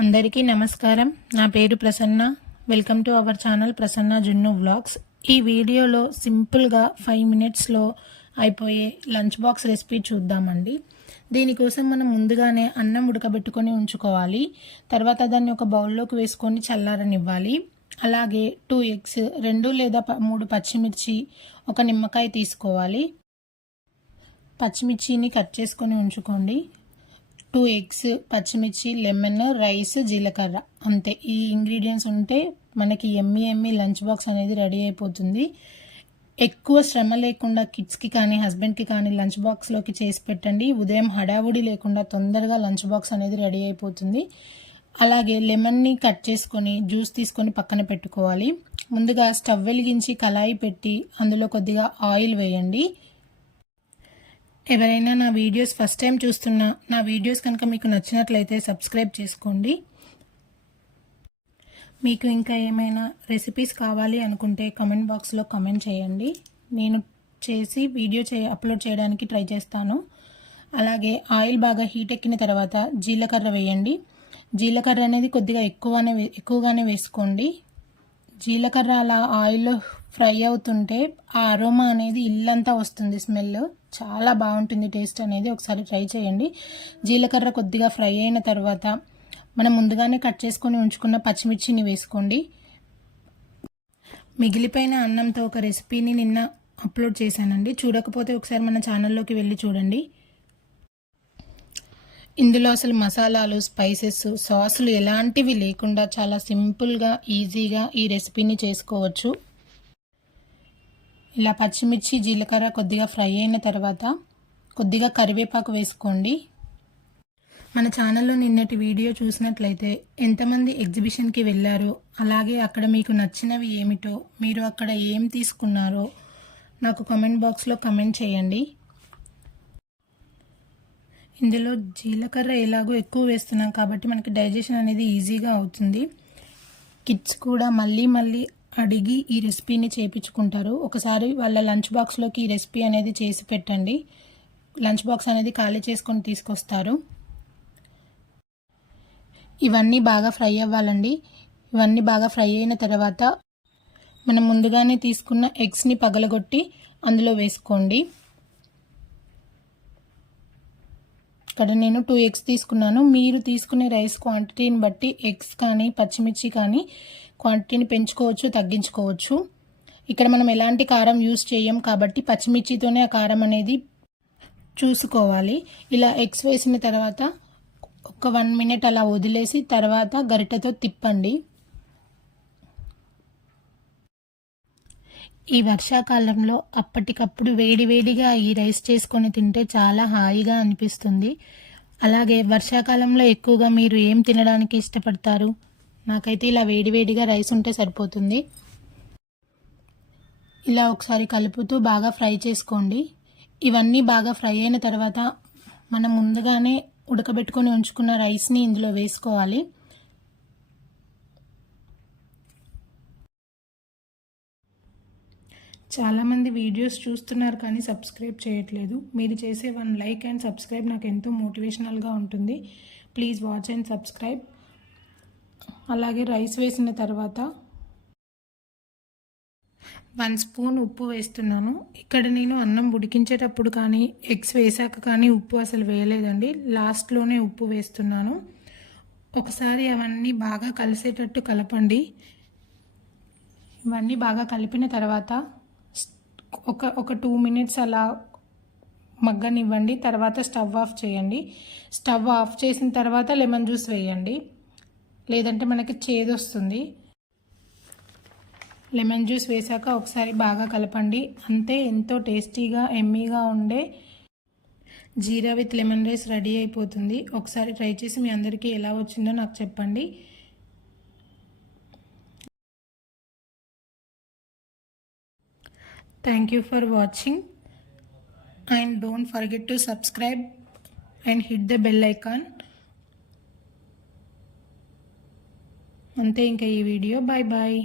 అందరికీ నమస్కారం. నా పేరు Prasanna. Welcome to our channel Prasanna జున్ను వ్లాగ్స్. ఈ వీడియోలో సింపుల్గా 5 మినిట్స్లో అయిపోయే లంచ్ బాక్స్ రెసిపీ చూద్దామండి. దీనికోసం మనం ముందుగానే అన్నం ఉడకబెట్టుకొని ఉంచుకోవాలి. తర్వాత దాన్ని ఒక బౌల్లోకి వేసుకొని చల్లారనివ్వాలి. అలాగే 2 ఎగ్స్, 2 లేదా 3 పచ్చిమిర్చి, ఒక నిమ్మకాయ తీసుకోవాలి. పచ్చిమిర్చిని కట్ చేసుకొని ఉంచుకోండి. 2 ఎగ్స్, పచ్చిమిర్చి, లెమన్, రైస్, జీలకర్ర, అంతే. ఈ ఇంగ్రీడియంట్స్ ఉంటే మనకి ఎమ్మి లంచ్ బాక్స్ అనేది రెడీ అయిపోతుంది. ఎక్కువ శ్రమ లేకుండా కిడ్స్కి కానీ హస్బెండ్కి కానీ లంచ్ బాక్స్లోకి చేసి పెట్టండి. ఉదయం హడావుడి లేకుండా తొందరగా లంచ్ బాక్స్ అనేది రెడీ అయిపోతుంది. అలాగే లెమన్ని కట్ చేసుకొని జ్యూస్ తీసుకొని పక్కన పెట్టుకోవాలి. ముందుగా స్టవ్ వెలిగించి కళాయి పెట్టి అందులో కొద్దిగా ఆయిల్ వేయండి. ఎవరైనా నా వీడియోస్ ఫస్ట్ టైం చూస్తున్నా నా వీడియోస్ కనుక మీకు నచ్చినట్లయితే సబ్స్క్రైబ్ చేసుకోండి. మీకు ఇంకా ఏమైనా రెసిపీస్ కావాలి అనుకుంటే కామెంట్ బాక్స్లో కామెంట్ చేయండి. నేను చేసి వీడియో అప్లోడ్ చేయడానికి ట్రై చేస్తాను. అలాగే ఆయిల్ బాగా హీట్ ఎక్కిన తర్వాత జీలకర్ర వేయండి. జీలకర్ర అనేది కొద్దిగా ఎక్కువగానే వేసుకోండి. జీలకర్ర అలా ఆయిల్లో ఫ్రై అవుతుంటే ఆ అరోమా అనేది ఇల్లంతా వస్తుంది. స్మెల్ చాలా బాగుంటుంది. టేస్ట్ అనేది ఒకసారి ట్రై చేయండి. జీలకర్ర కొద్దిగా ఫ్రై అయిన తర్వాత మనం ముందుగానే కట్ చేసుకొని ఉంచుకున్న పచ్చిమిర్చిని వేసుకోండి. మిగిలిపోయిన అన్నంతో ఒక రెసిపీని నిన్న అప్లోడ్ చేశానండి. చూడకపోతే ఒకసారి మన ఛానల్లోకి వెళ్ళి చూడండి. ఇందులో అసలు మసాలాలు, స్పైసెస్, సాసులు ఎలాంటివి లేకుండా చాలా సింపుల్గా ఈజీగా ఈ రెసిపీని చేసుకోవచ్చు. ఇలా పచ్చిమిర్చి, జీలకర్ర కొద్దిగా ఫ్రై అయిన తర్వాత కొద్దిగా కరివేపాకు వేసుకోండి. మన ఛానల్లో నిన్నటి వీడియో చూసినట్లయితే ఎంతమంది ఎగ్జిబిషన్కి వెళ్ళారో, అలాగే అక్కడ మీకు నచ్చినవి ఏమిటో, మీరు అక్కడ ఏం తీసుకున్నారో నాకు కామెంట్ బాక్స్లో కామెంట్ చేయండి. ఇందులో జీలకర్ర ఎలాగో ఎక్కువ వేస్తున్నాం కాబట్టి మనకి డైజెషన్ అనేది ఈజీగా అవుతుంది. కిడ్స్ కూడా మళ్ళీ అడిగి ఈ రెసిపీని చేయించుకుంటారు. ఒకసారి వాళ్ళ లంచ్ బాక్స్లోకి ఈ రెసిపీ అనేది చేసి పెట్టండి. లంచ్ బాక్స్ అనేది ఖాళీ చేసుకొని తీసుకొస్తారు. ఇవన్నీ బాగా ఫ్రై అవ్వాలండి. ఇవన్నీ బాగా ఫ్రై అయిన తర్వాత మనం ముందుగానే తీసుకున్న ఎగ్స్ని పగలగొట్టి అందులో వేసుకోండి. ఇక్కడ నేను 2 ఎగ్స్ తీసుకున్నాను. మీరు తీసుకునే రైస్ క్వాంటిటీని బట్టి ఎగ్స్ కానీ పచ్చిమిర్చి కానీ క్వాంటిటీని పెంచుకోవచ్చు, తగ్గించుకోవచ్చు. ఇక్కడ మనం ఎలాంటి కారం యూస్ చేయం కాబట్టి పచ్చిమిర్చితోనే ఆ కారం అనేది చూసుకోవాలి. ఇలా ఎగ్స్ వేసిన తర్వాత ఒక 1 మినిట్ అలా వదిలేసి తర్వాత గరిటెతో తిప్పండి. ఈ వర్షాకాలంలో అప్పటికప్పుడు వేడివేడిగా ఈ రైస్ చేసుకొని తింటే చాలా హాయిగా అనిపిస్తుంది. అలాగే వర్షాకాలంలో ఎక్కువగా మీరు ఏం తినడానికి ఇష్టపడతారు? నాకైతే ఇలా వేడివేడిగా రైస్ ఉంటే సరిపోతుంది. ఇలా ఒకసారి కలుపుతూ బాగా ఫ్రై చేసుకోండి. ఇవన్నీ బాగా ఫ్రై అయిన తర్వాత మనం ముందుగానే ఉడకబెట్టుకొని ఉంచుకున్న రైస్ని ఇందులో వేసుకోవాలి. చాలామంది వీడియోస్ చూస్తున్నారు కానీ సబ్స్క్రైబ్ చేయట్లేదు. మీరు చేసే 1 లైక్ అండ్ సబ్స్క్రైబ్ నాకు ఎంతో మోటివేషనల్గా ఉంటుంది. Please watch and subscribe. అలాగే రైస్ వేసిన తర్వాత 1 స్పూన్ ఉప్పు వేస్తున్నాను. ఇక్కడ నేను అన్నం ఉడికించేటప్పుడు కానీ ఎగ్స్ వేసాక కానీ ఉప్పు అసలు వేయలేదండి. లాస్ట్లోనే ఉప్పు వేస్తున్నాను. ఒకసారి అవన్నీ బాగా కలిసేటట్టు కలపండి. ఇవన్నీ బాగా కలిపిన తర్వాత ఒక 2 మినిట్స్ అలా మగ్గనివ్వండి. తర్వాత స్టవ్ ఆఫ్ చేయండి. స్టవ్ ఆఫ్ చేసిన తర్వాత లెమన్ జ్యూస్ వేయండి, లేదంటే మనకి చేదు వస్తుంది. లెమన్ జ్యూస్ వేసాక ఒకసారి బాగా కలపండి. అంతే, ఎంతో టేస్టీగా ఎమ్మీగా ఉండే జీరా విత్ లెమన్ రైస్ రెడీ అయిపోతుంది. ఒకసారి ట్రై చేసి మీ అందరికీ ఎలా వచ్చిందో నాకు చెప్పండి. Thank you for watching and don't forget to subscribe and hit the bell icon. అంతే ఇంకా ఈ వీడియో. Bye bye.